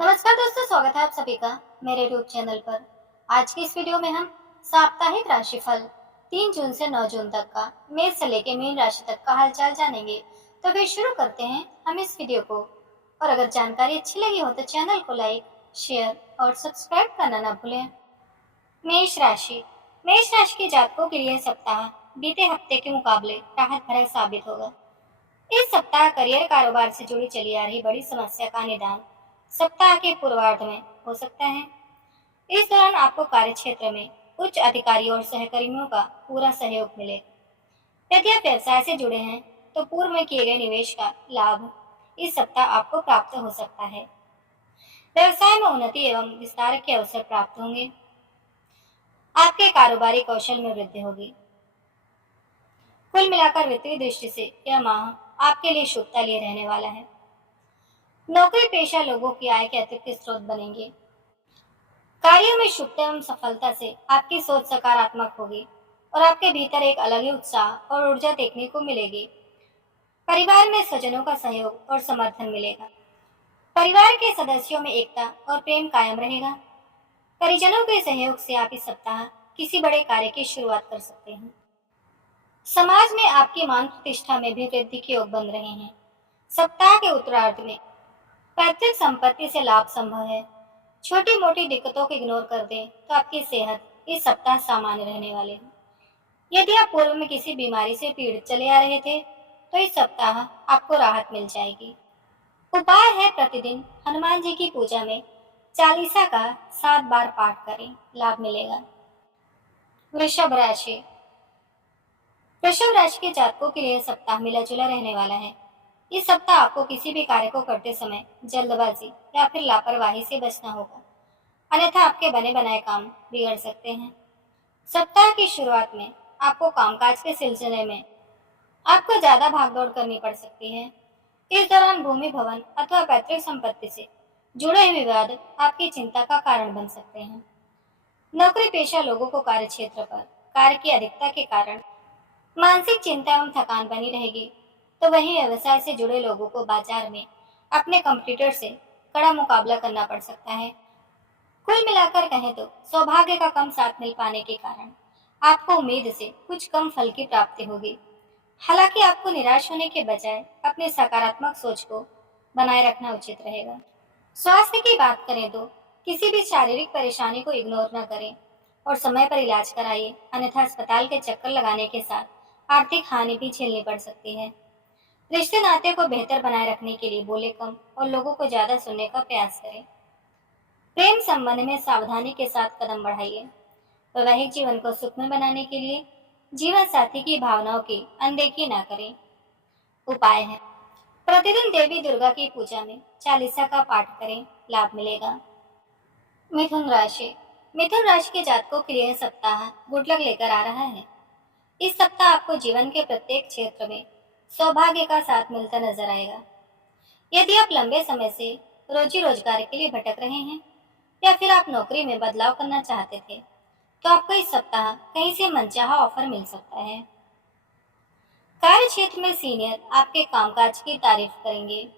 नमस्कार दोस्तों, स्वागत है आप सभी का मेरे यूट्यूब चैनल पर। आज की इस वीडियो में हम साप्ताहिक राशिफल 3 जून से 9 जून तक का मेष से लेकर मीन राशि तक का हालचाल जानेंगे। तो फिर शुरू करते हैं हम इस वीडियो को। और अगर जानकारी अच्छी लगी हो तो चैनल को लाइक, शेयर और सब्सक्राइब करना ना भूलें। मेष राशि के जातकों के लिए सप्ताह बीते हफ्ते के मुकाबले राहत भरा साबित होगा। इस सप्ताह करियर कारोबार से जुड़ी चली आ रही बड़ी समस्या का निदान सप्ताह के पूर्वार्ध में हो सकता है। इस दौरान आपको कार्य क्षेत्र में उच्च अधिकारियों और सहकर्मियों का पूरा सहयोग मिलेगा। यदि आप व्यवसाय से जुड़े हैं तो पूर्व में किए गए निवेश का लाभ इस सप्ताह आपको प्राप्त हो सकता है। व्यवसाय में उन्नति एवं विस्तार के अवसर प्राप्त होंगे। आपके कारोबारी कौशल में वृद्धि होगी। कुल मिलाकर वित्तीय दृष्टि से यह माह आपके लिए शुभता लिए रहने वाला है। नौकरी पेशा लोगों की आय के अतिरिक्त स्रोत बनेंगे। कार्यों में शुभता एवं सफलता से आपकी सोच सकारात्मक होगी और आपके भीतर एक अलग ही उत्साह और ऊर्जा देखने को मिलेगी। परिवार में स्वजनों का सहयोग और समर्थन मिलेगा। परिवार के सदस्यों में एकता और प्रेम कायम रहेगा। परिजनों के सहयोग से आप इस सप्ताह किसी बड़े कार्य की शुरुआत कर सकते हैं। समाज में आपकी मान प्रतिष्ठा में भी वृद्धि के योग बन रहे हैं। सप्ताह के उत्तरार्ध में पैतृक संपत्ति से लाभ संभव है। छोटी मोटी दिक्कतों को इग्नोर कर दें तो आपकी सेहत इस सप्ताह सामान्य रहने वाले है। यदि आप पूर्व में किसी बीमारी से पीड़ित चले आ रहे थे तो इस सप्ताह आपको राहत मिल जाएगी। उपाय है प्रतिदिन हनुमान जी की पूजा में चालीसा का 7 बार पाठ करें, लाभ मिलेगा। वृषभ राशि के जातकों के लिए सप्ताह मिला जुला रहने वाला है। इस सप्ताह आपको किसी भी कार्य को करते समय जल्दबाजी या फिर लापरवाही से बचना होगा, अन्यथा आपके बने बनाए काम बिगड़ सकते हैं। सप्ताह की शुरुआत में आपको कामकाज के सिलसिले में आपको ज्यादा भागदौड़ करनी पड़ सकती है। इस दौरान भूमि भवन अथवा पैतृक संपत्ति से जुड़े विवाद आपकी चिंता का कारण बन सकते हैं। नौकरी पेशा लोगों को कार्य क्षेत्र पर कार्य की अधिकता के कारण मानसिक चिंता एवं थकान बनी रहेगी, तो वहीं व्यवसाय से जुड़े लोगों को बाजार में अपने कंपटीटर से कड़ा मुकाबला करना पड़ सकता है। कुल मिलाकर कहें तो सौभाग्य का कम साथ मिल पाने के कारण आपको उम्मीद से कुछ कम फल की प्राप्ति होगी। हालांकि आपको निराश होने के बजाय अपनी सकारात्मक सोच को बनाए रखना उचित रहेगा। स्वास्थ्य की बात करें तो किसी भी शारीरिक परेशानी को इग्नोर न करें और समय पर इलाज कराइए, अन्यथा अस्पताल के चक्कर लगाने के साथ आर्थिक हानि भी झेलनी पड़ सकती है। रिश्ते नाते को बेहतर बनाए रखने के लिए बोले कम और लोगों को ज्यादा सुनने का प्रयास करें। प्रेम संबंध में सावधानी के साथ कदम बढ़ाइए। वैवाहिक जीवन को सुखमय बनाने के लिए जीवन साथी की भावनाओं की अनदेखी न करें। उपाय है प्रतिदिन देवी दुर्गा की पूजा में चालीसा का पाठ करें, लाभ मिलेगा। मिथुन राशि के जातकों के लिए सप्ताह गुड लक लेकर आ रहा है। इस सप्ताह आपको जीवन के प्रत्येक क्षेत्र में सौभाग्य का साथ मिलता नजर आएगा। यदि आप लंबे समय से रोजी रोजगार के लिए भटक रहे हैं या फिर आप नौकरी में बदलाव करना चाहते थे तो आपको इस सप्ताह कहीं से मनचाहा ऑफर मिल सकता है। कार्य क्षेत्र में सीनियर आपके कामकाज की तारीफ करेंगे।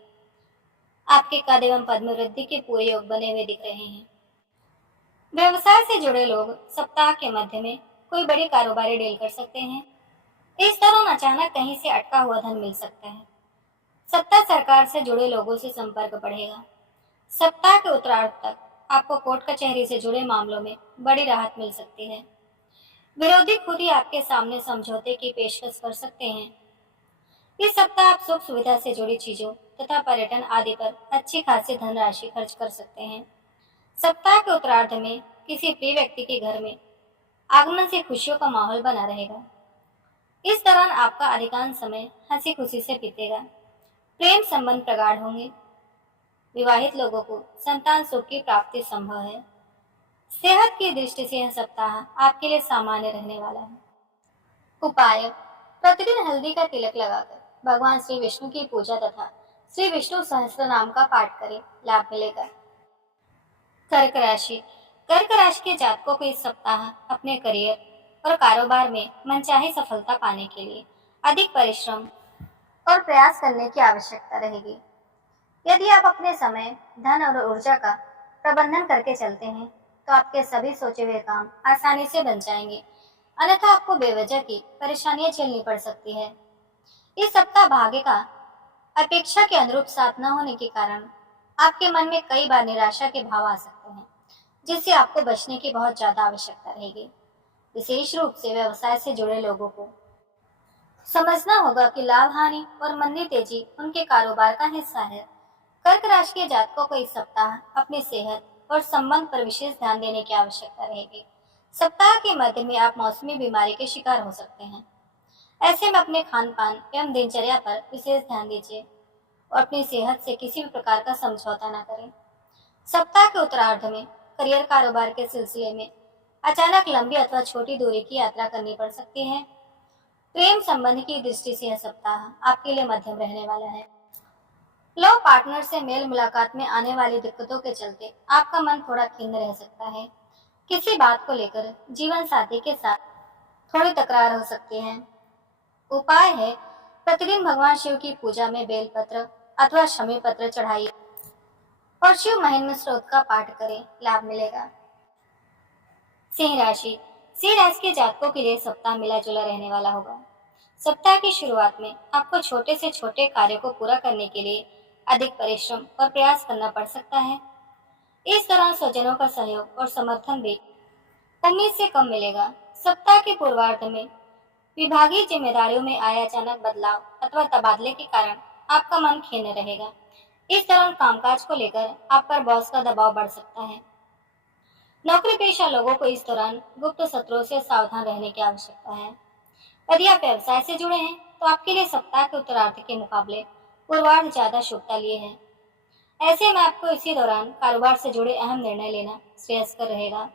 आपके कद एवं पद में वृद्धि के पूरे योग बने हुए दिख रहे हैं। व्यवसाय से जुड़े लोग सप्ताह के मध्य में कोई बड़ी कारोबारी डील कर सकते हैं। इस दौरान अचानक कहीं से अटका हुआ धन मिल सकता है। सत्ता सरकार से जुड़े लोगों से संपर्क बढ़ेगा। सप्ताह के उत्तरार्ध तक आपको कोर्ट कचहरी से जुड़े मामलों में बड़ी राहत मिल सकती है। विरोधी खुद ही आपके सामने समझौते की पेशकश कर सकते हैं। इस सप्ताह आप सुख सुविधा से जुड़ी चीजों तथा पर्यटन आदि पर अच्छी खासी धनराशि खर्च कर सकते हैं। सप्ताह के उत्तरार्ध में किसी प्रिय व्यक्ति के घर में आगमन से खुशियों का माहौल बना रहेगा। इस दौरान आपका अधिकांश समय हंसी खुशी से बीतेगा। प्रेम संबंध प्रगाढ़ होंगे। विवाहित लोगों को संतान सुख की प्राप्ति संभव है। सेहत की दृष्टि से यह सप्ताह आपके लिए सामान्य रहने वाला है। उपाय प्रतिदिन हल्दी का तिलक लगाकर भगवान श्री विष्णु की पूजा तथा श्री विष्णु सहस्त्र नाम का पाठ करें, लाभ मिलेगा। कर्क राशि के जातकों को इस सप्ताह अपने करियर और कारोबार में मनचाही सफलता पाने के लिए अधिक परिश्रम और प्रयास करने की आवश्यकता रहेगी। यदि आप अपने समय, धन और ऊर्जा का प्रबंधन करके चलते हैं, तो आपके सभी सोचे हुए काम आसानी से बन जाएंगे। अन्यथा आपको बेवजह की परेशानियां झेलनी पड़ सकती है। इस सप्ताह भाग्य का अपेक्षा के अनुरूप साथ न होने के कारण आपके मन में कई बार निराशा के भाव आ सकते हैं, जिससे आपको बचने की बहुत ज्यादा आवश्यकता रहेगी। विशेष रूप से व्यवसाय से जुड़े लोगों को समझना होगा कि लाभ हानि और मंदी तेजी उनके कारोबार का हिस्सा है। कर्क राशि के जातकों को इस सप्ताह अपनी सेहत और संबंध पर विशेष ध्यान देने की आवश्यकता रहेगी। सप्ताह के मध्य में आप मौसमी बीमारी के शिकार हो सकते हैं। ऐसे में अपने खान पान एवं दिनचर्या पर विशेष ध्यान दीजिए और अपनी सेहत से किसी भी प्रकार का समझौता न करें। सप्ताह के उत्तरार्ध में करियर कारोबार के सिलसिले में अचानक लंबी अथवा छोटी दूरी की यात्रा करनी पड़ सकती है। प्रेम संबंध की दृष्टि से यह सप्ताह आपके लिए मध्यम रहने वाला है। लव पार्टनर से मेल मुलाकात में आने वाली दिक्कतों के चलते आपका मन थोड़ा खिन्न रह सकता है। किसी बात को लेकर जीवन साथी के साथ थोड़ी तकरार हो सकती है। उपाय है, प्रतिदिन भगवान शिव की पूजा में बेलपत्र अथवा शमी पत्र चढ़ाइए और शिव महिमा स्त्रोत का पाठ करें, लाभ मिलेगा। सिंह राशि के जातकों के लिए सप्ताह मिला जुला रहने वाला होगा। सप्ताह की शुरुआत में आपको छोटे से छोटे कार्य को पूरा करने के लिए अधिक परिश्रम और प्रयास करना पड़ सकता है। इस दौरान स्वजनों का सहयोग और समर्थन भी उम्मीद से कम मिलेगा। सप्ताह के पूर्वार्ध में विभागीय जिम्मेदारियों में आए अचानक बदलाव अथवा तबादले के कारण आपका मन खिन्न रहेगा। इस दौरान कामकाज को लेकर आप पर बॉस का दबाव बढ़ सकता है। नौकरी पेशा लोगों को इस दौरान गुप्त शत्रुओं से सावधान रहने की आवश्यकता है। यदि आप व्यवसाय से जुड़े हैं, तो आपके लिए सप्ताह के उत्तरार्ध के मुकाबले पूर्वार्ध ज्यादा शुभता लिए है। ऐसे में आपको इसी दौरान कारोबार से जुड़े अहम निर्णय लेना श्रेयस्कर रहेगा।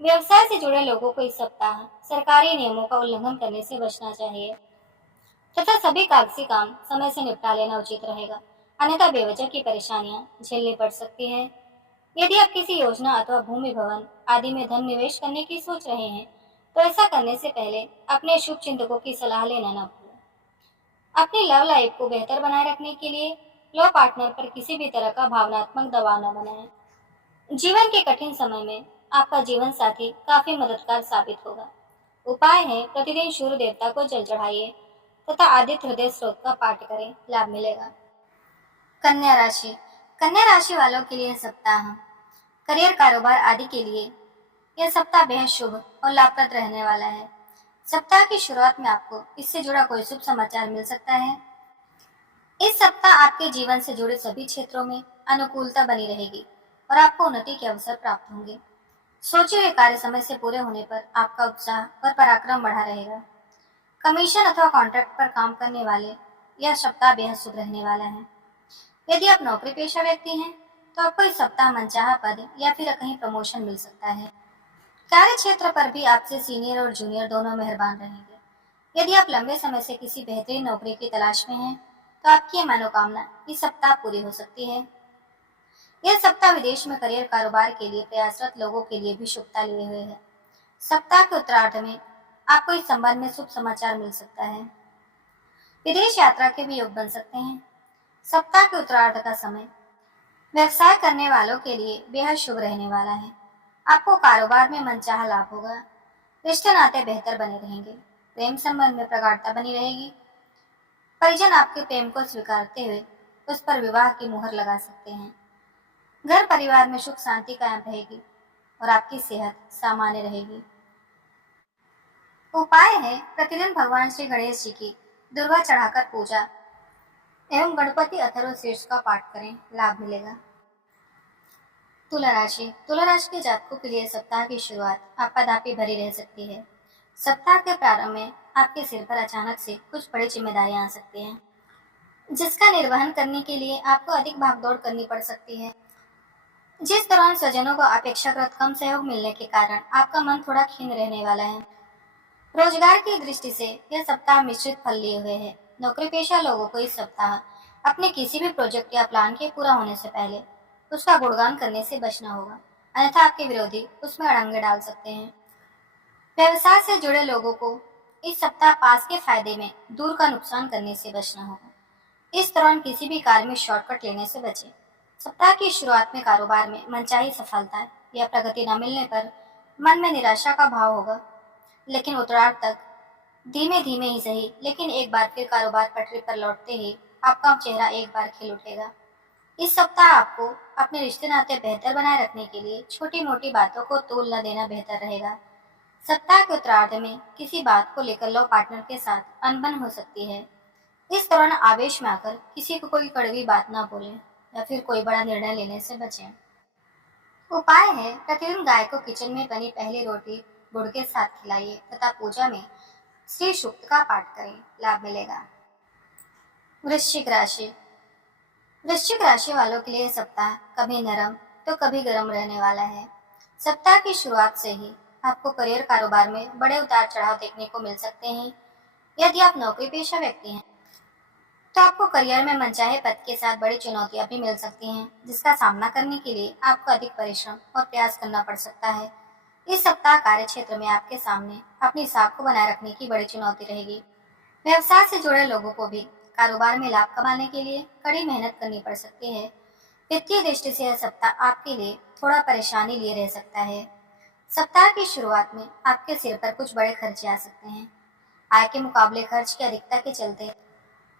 व्यवसाय से जुड़े लोगों को इस सप्ताह सरकारी नियमों का उल्लंघन करने से बचना चाहिए तथा सभी कागजी काम समय से निपटा लेना उचित रहेगा, अन्यथा बेवजह की परेशानियां झेलनी पड़ सकती है। यदि आप किसी योजना अथवा भूमि भवन आदि में धन निवेश करने की सोच रहे हैं, तो ऐसा करने से पहले अपने शुभ चिंतकों की सलाह लेना न भूलें। अपनी लव लाइफ को बेहतर बनाए रखने के लिए लव पार्टनर पर किसी भी तरह का भावनात्मक दबाव न बनाएं। जीवन के कठिन समय में आपका जीवन साथी काफी मददगार साबित होगा। उपाय है, प्रतिदिन सूर्य देवता को जल चढ़ाइए तथा आदित्य हृदय स्रोत का पाठ करें, लाभ मिलेगा। कन्या राशि वालों के लिए सप्ताह करियर कारोबार आदि के लिए यह सप्ताह बेहद शुभ और लाभप्रद रहने वाला है। सप्ताह की शुरुआत में आपको इससे जुड़ा कोई शुभ समाचार मिल सकता है। इस सप्ताह आपके जीवन से जुड़े सभी क्षेत्रों में अनुकूलता बनी रहेगी और आपको उन्नति के अवसर प्राप्त होंगे। सोचे हुए कार्य समय से पूरे होने पर आपका उत्साह और पराक्रम बढ़ा रहेगा। कमीशन अथवा कॉन्ट्रैक्ट पर काम करने वाले यह सप्ताह बेहद शुभ रहने वाला है। यदि आप नौकरी पेशा व्यक्ति हैं, तो आपको इस सप्ताह मनचाहा पद या फिर कहीं प्रमोशन मिल सकता है। कार्य क्षेत्र पर भी आपसे सीनियर और जूनियर दोनों मेहरबान रहेंगे। यदि आप लंबे समय से किसी बेहतरीन नौकरी की तलाश में हैं, तो आपकी यह मनोकामना इस सप्ताह पूरी हो सकती है। यह सप्ताह विदेश में करियर कारोबार के लिए प्रयासरत लोगों के लिए भी शुभता लिए हुए है। सप्ताह के उत्तरार्ध में आपको इस संबंध में शुभ समाचार मिल सकता है। विदेश यात्रा के भी योग बन सकते हैं। सप्ताह के उत्तरार्ध का समय व्यवसाय करने वालों के लिए बेहद शुभ रहने वाला है। आपको कारोबार में मनचाहा लाभ होगा। रिश्ते नाते बेहतर बने रहेंगे। प्रेम संबंध में प्रगाढ़ता बनी रहेगी। परिजन आपके प्रेम को स्वीकारते हुए उस पर विवाह की मुहर लगा सकते हैं। घर परिवार में सुख शांति कायम रहेगी और आपकी सेहत सामान्य रहेगी। उपाय है, प्रतिदिन भगवान श्री गणेश जी की दुर्वा चढ़ाकर पूजा एवं गणपति अथर्वशीर्ष का पाठ करें, लाभ मिलेगा। तुला राशि के जातकों के लिए सप्ताह की शुरुआत आपाधापी भरी रह सकती है। सप्ताह के प्रारंभ में आपके सिर पर अचानक से कुछ बड़ी जिम्मेदारियां आ सकती हैं, जिसका निर्वहन करने के लिए आपको अधिक भागदौड़ करनी पड़ सकती है। जिस दौरान स्वजनों को अपेक्षाकृत कम सहयोग मिलने के कारण आपका मन थोड़ा खिन्न रहने वाला है। रोजगार की दृष्टि से यह सप्ताह मिश्रित फल लिए हुए है। नौकरी पेशा लोगों को इस सप्ताह अपने किसी भी प्रोजेक्ट या प्लान के पूरा होने से पहले उसका गुणगान करने से बचना होगा, अन्यथा आपके विरोधी उसमें अड़ंगे डाल सकते हैं। व्यवसाय से जुड़े लोगों को इस सप्ताह पास के फायदे में दूर का नुकसान करने से बचना होगा। इस दौरान किसी भी कार्य में शॉर्टकट लेने से बचें। सप्ताह की शुरुआत में कारोबार में मनचाही सफलता या प्रगति न मिलने पर मन में निराशा का भाव होगा, लेकिन उत्तरार्ध तक धीमे धीमे ही सही, लेकिन एक बार फिर कारोबार पटरी पर लौटते ही आपका चेहरा एक बार खिल उठेगा। इस सप्ताह आपको अपने रिश्ते नाते बेहतर बनाए रखने के लिए छोटी मोटी बातों को तूल न देना बेहतर रहेगा। सप्ताह के उत्तरार्ध में किसी बात को लेकर लव पार्टनर के साथ अनबन हो सकती है। इस दौरान आवेश में आकर किसी को कोई कड़वी बात ना बोले या फिर कोई बड़ा निर्णय लेने से बचें। उपाय है, प्रतिदिन गाय को किचन में बनी पहली रोटी गुड़ के साथ खिलाइए तथा पूजा में श्री सूक्त का पाठ करें, लाभ मिलेगा। वृश्चिक राशि। वृश्चिक राशि वालों के लिए यह सप्ताह कभी नरम तो कभी गर्म रहने वाला है। सप्ताह की शुरुआत से ही आपको करियर कारोबार में बड़े उतार चढ़ाव देखने को मिल सकते हैं। यदि आप नौकरी पेशा व्यक्ति हैं तो आपको करियर में मनचाहे पद के साथ बड़ी चुनौतियां भी मिल सकती हैं, जिसका सामना करने के लिए आपको अधिक परिश्रम और प्रयास करना पड़ सकता है। इस सप्ताह कार्य क्षेत्र में आपके सामने अपनी साख को बनाए रखने की बड़ी चुनौती रहेगी। व्यवसाय से जुड़े लोगों को भी कारोबार में लाभ कमाने के लिए कड़ी मेहनत करनी पड़ सकती है। वित्तीय दृष्टि से यह सप्ताह आपके लिए थोड़ा परेशानी लिए रह सकता है। सप्ताह की शुरुआत में आपके सिर पर कुछ बड़े खर्चे आ सकते हैं। आय के मुकाबले खर्च की अधिकता के चलते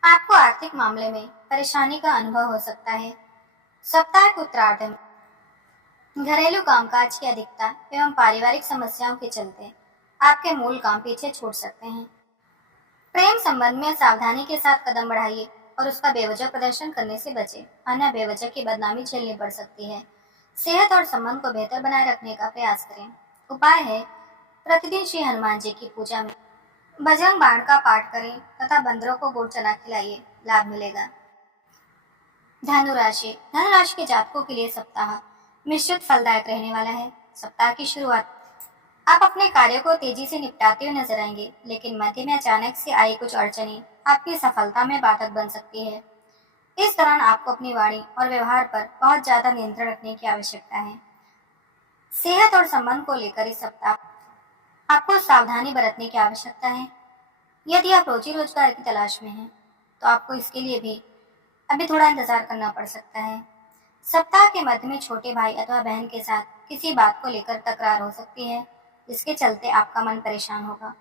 आपको आर्थिक मामले में परेशानी का अनुभव हो सकता है। सप्ताह के उत्तरार्ध में घरेलू कामकाज की अधिकता एवं पारिवारिक समस्याओं के चलते आपके मूल काम पीछे छूट सकते हैं। प्रेम संबंध में सावधानी के साथ कदम बढ़ाइए और उसका बेवजह प्रदर्शन करने से बचें, अन्य बेवजह की बदनामी झेलनी पड़ सकती है। सेहत और संबंध को बेहतर बनाए रखने का प्रयास करें। उपाय है, प्रतिदिन श्री हनुमान जी की पूजा में बजरंग बाण का पाठ करें तथा बंदरों को गुड़ चना खिलाइए, लाभ मिलेगा। धनुराशि। धनुराशि के जातकों के लिए सप्ताह मिश्रित फलदायक रहने वाला है। सप्ताह की शुरुआत आप अपने कार्यों को तेजी से निपटाते हुए नजर आएंगे, लेकिन मध्य में अचानक से आई कुछ अड़चनें आपकी सफलता में बाधक बन सकती है। इस दौरान आपको अपनी वाणी और व्यवहार पर बहुत ज्यादा नियंत्रण रखने की आवश्यकता है। सेहत और संबंध को लेकर इस सप्ताह आपको सावधानी बरतने की आवश्यकता है। यदि आप रोजी रोजगार की तलाश में हैं, तो आपको इसके लिए भी अभी थोड़ा इंतजार करना पड़ सकता है। सप्ताह के मध्य में छोटे भाई अथवा बहन के साथ किसी बात को लेकर तकरार हो सकती है, जिसके चलते आपका मन परेशान होगा।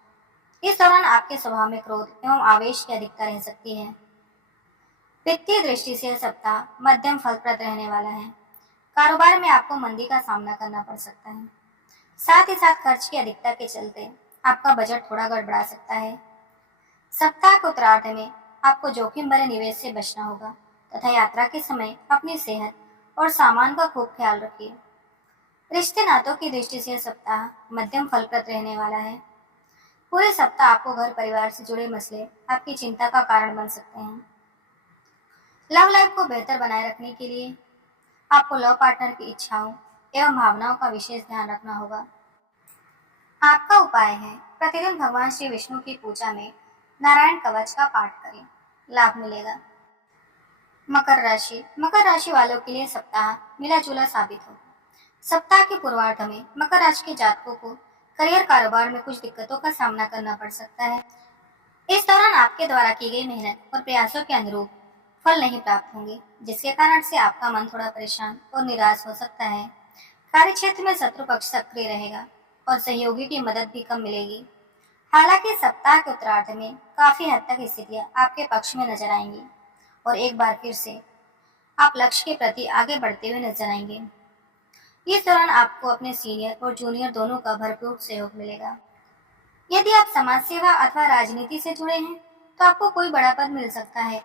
इस दौरान आपके स्वभाव में क्रोध एवं आवेश की अधिकता रह सकती है। वित्तीय दृष्टि से यह सप्ताह मध्यम फलप्रद रहने वाला है। कारोबार में आपको मंदी का सामना करना पड़ सकता है। साथ ही साथ खर्च की अधिकता के चलते आपका बजट थोड़ा गड़बड़ा सकता है। सप्ताह के उत्तरार्ध में आपको जोखिम भरे निवेश से बचना होगा तथा यात्रा के समय अपनी सेहत और सामान का खूब ख्याल रखिए। रिश्ते नातों की दृष्टि से यह सप्ताह मध्यम फलप्रद रहने वाला है। पूरे सप्ताह आपको घर परिवार से जुड़े मसले आपकी चिंता का कारण बन सकते हैं। लव लाइफ को बेहतर बनाए रखने के लिए आपको लव पार्टनर की इच्छाओं एवं भावनाओं का विशेष ध्यान रखना होगा। आपका उपाय है, प्रतिदिन भगवान श्री विष्णु की पूजा में नारायण कवच का पाठ करें, लाभ मिलेगा। मकर राशि। मकर राशि वालों के लिए सप्ताह मिला जुला साबित होगा। सप्ताह के पूर्वार्ध में मकर राशि के जातकों को करियर कारोबार में कुछ दिक्कतों का सामना करना पड़ सकता है। इस दौरान आपके द्वारा की गई मेहनत और प्रयासों के अनुरूप फल नहीं प्राप्त होंगे, जिसके कारण से आपका मन थोड़ा परेशान और निराश हो सकता है। कार्य क्षेत्र में शत्रु पक्ष सक्रिय रहेगा और सहयोगी की मदद भी कम मिलेगी। हालांकि सप्ताह के उत्तरार्ध में काफी हद तक स्थितियां आपके पक्ष में नजर आएंगी और एक बार फिर से आप लक्ष्य के प्रति आगे बढ़ते हुए नजर आएंगे। इस दौरान आपको अपने सीनियर और जूनियर दोनों का भरपूर सहयोग मिलेगा। यदि आप समाज सेवा अथवा राजनीति से जुड़े हैं तो आपको कोई बड़ा पद मिल सकता है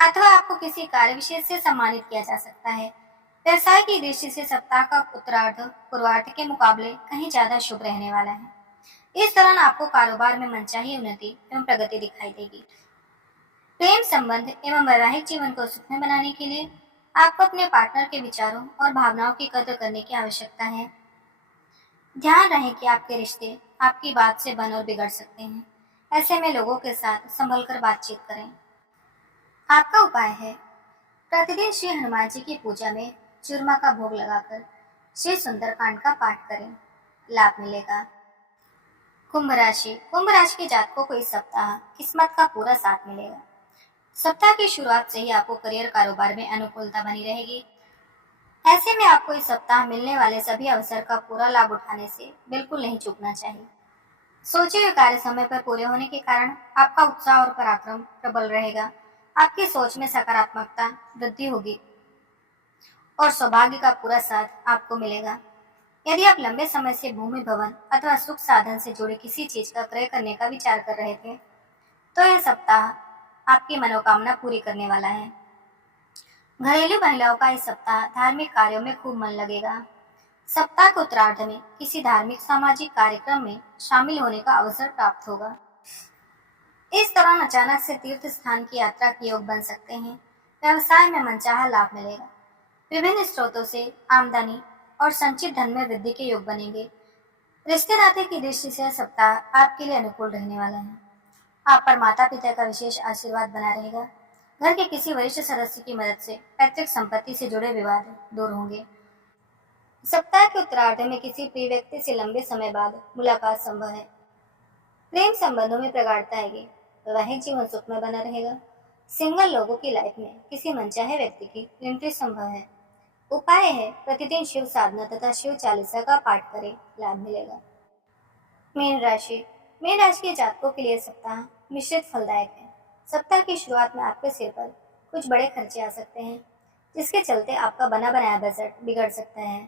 अथवा आपको किसी कार्य विशेष से सम्मानित किया जा सकता है। व्यवसाय की दृष्टि से सप्ताह का उत्तरार्ध पूर्वार्ध के मुकाबले कहीं ज्यादा शुभ रहने वाला है। इस दौरान आपको कारोबार में मनचाही उन्नति एवं प्रगति दिखाई देगी। प्रेम संबंध एवं वैवाहिक जीवन को सुखमय बनाने के लिए आपको अपने पार्टनर के विचारों और भावनाओं की कदर करने की आवश्यकता है। ध्यान रहे कि आपके रिश्ते आपकी बात से बन और बिगड़ सकते हैं। ऐसे में लोगों के साथ संभल कर बातचीत करें। आपका उपाय है, प्रतिदिन श्री हनुमान जी की पूजा में चूरमा का भोग लगाकर श्री सुंदरकांड का पाठ करें, लाभ मिलेगा। कुंभ राशि। कुंभ राशि के जातकों को इस सप्ताह किस्मत का पूरा साथ मिलेगा। सप्ताह की शुरुआत से ही आपको करियर कारोबार में अनुकूलता बनी रहेगी। ऐसे में आपको इस सप्ताह मिलने वाले सभी अवसर का पूरा लाभ उठाने से बिल्कुल नहीं चूकना चाहिए। सोचे हुए कार्य समय पर पूरे होने के कारण आपका उत्साह और पराक्रम प्रबल रहेगा। आपकी सोच में सकारात्मकता वृद्धि होगी और सौभाग्य का पूरा साथ आपको मिलेगा। यदि आप लंबे समय से भूमि भवन अथवा सुख साधन से जुड़े किसी चीज का क्रय करने का विचार कर रहे थे, तो यह सप्ताह आपकी मनोकामना पूरी करने वाला है। घरेलू महिलाओं का इस सप्ताह धार्मिक कार्यों में खूब मन लगेगा। सप्ताह के उत्तरार्ध में किसी धार्मिक सामाजिक कार्यक्रम में शामिल होने का अवसर प्राप्त होगा। इस दौरान अचानक से तीर्थ स्थान की यात्रा के योग बन सकते हैं। व्यवसाय में मनचाहा लाभ मिलेगा। विभिन्न स्रोतों से आमदनी और संचित धन में वृद्धि के योग बनेंगे। रिश्ते नाते की दृष्टि से सप्ताह आपके लिए अनुकूल रहने वाला है। आप पर माता पिता का विशेष आशीर्वाद बना रहेगा। घर के किसी वरिष्ठ सदस्य की मदद से पैतृक संपत्ति से जुड़े विवाद दूर होंगे। सप्ताह के उत्तरार्ध में किसी प्रिय व्यक्ति से लंबे समय बाद मुलाकात संभव है। प्रेम संबंधों में प्रगाढ़ता आएगी। वैवाहिक जीवन सुखमय बना रहेगा। सिंगल लोगों की लाइफ में किसी मनचाहे व्यक्ति की एंट्री संभव है। उपाय है प्रतिदिन शिव साधना तथा शिव चालीसा का पाठ करें, लाभ मिलेगा। मीन राशि मीन राशि के जातकों के लिए सप्ताह मिश्रित फलदायक है। सप्ताह की शुरुआत में आपके सिर पर कुछ बड़े खर्चे आ सकते हैं, जिसके चलते आपका बना बनाया बजट बिगड़ सकता है।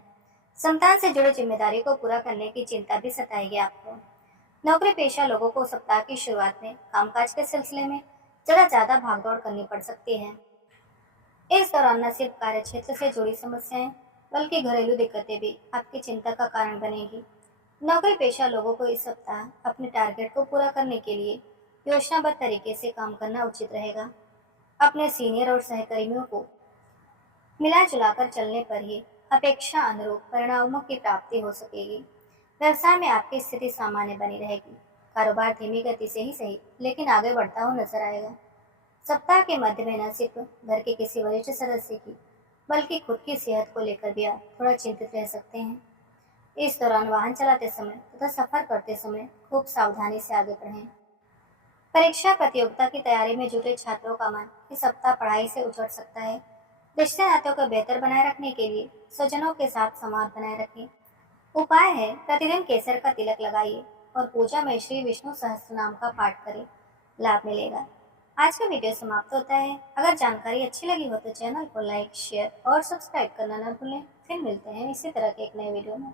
संतान से जुड़ी जिम्मेदारी को पूरा करने की चिंता भी सताएगी आपको। नौकरी पेशा लोगों को सप्ताह की शुरुआत में कामकाज के सिलसिले में जरा ज्यादा भागदौड़ करनी पड़ सकती है। इस दौरान न सिर्फ कार्य क्षेत्र से जुड़ी समस्याएं बल्कि घरेलू दिक्कतें भी आपकी चिंता का कारण बनेगी। नौकरी पेशा लोगों को इस सप्ताह अपने टारगेट को पूरा करने के लिए योजनाबद्ध तरीके से काम करना उचित रहेगा। अपने सीनियर और सहकर्मियों को मिला जुलाकर चलने पर ही अपेक्षा अनुरूप परिणामों की प्राप्ति हो सकेगी। व्यवसाय में आपकी स्थिति सामान्य बनी रहेगी। कारोबार धीमी गति से ही सही लेकिन आगे बढ़ता हुआ नजर आएगा। सप्ताह के मध्य में न सिर्फ घर के किसी वरिष्ठ सदस्य की बल्कि खुद की सेहत को लेकर भी आप थोड़ा चिंतित रह सकते हैं। इस दौरान वाहन चलाते समय तथा सफर करते समय खूब सावधानी से आगे बढ़ें। परीक्षा प्रतियोगिता की तैयारी में जुटे छात्रों का मन इस सप्ताह पढ़ाई से उछट सकता है। रिश्ते नातों को बेहतर बनाए रखने के लिए स्वजनों के साथ संवाद बनाए रखें। उपाय है प्रतिदिन केसर का तिलक लगाइए और पूजा में श्री विष्णु सहस्त्र नाम का पाठ करें, लाभ मिलेगा। आज का वीडियो समाप्त होता है। अगर जानकारी अच्छी लगी हो तो चैनल को लाइक शेयर और सब्सक्राइब करना न भूलें। फिर मिलते हैं इसी तरह के एक नए वीडियो में।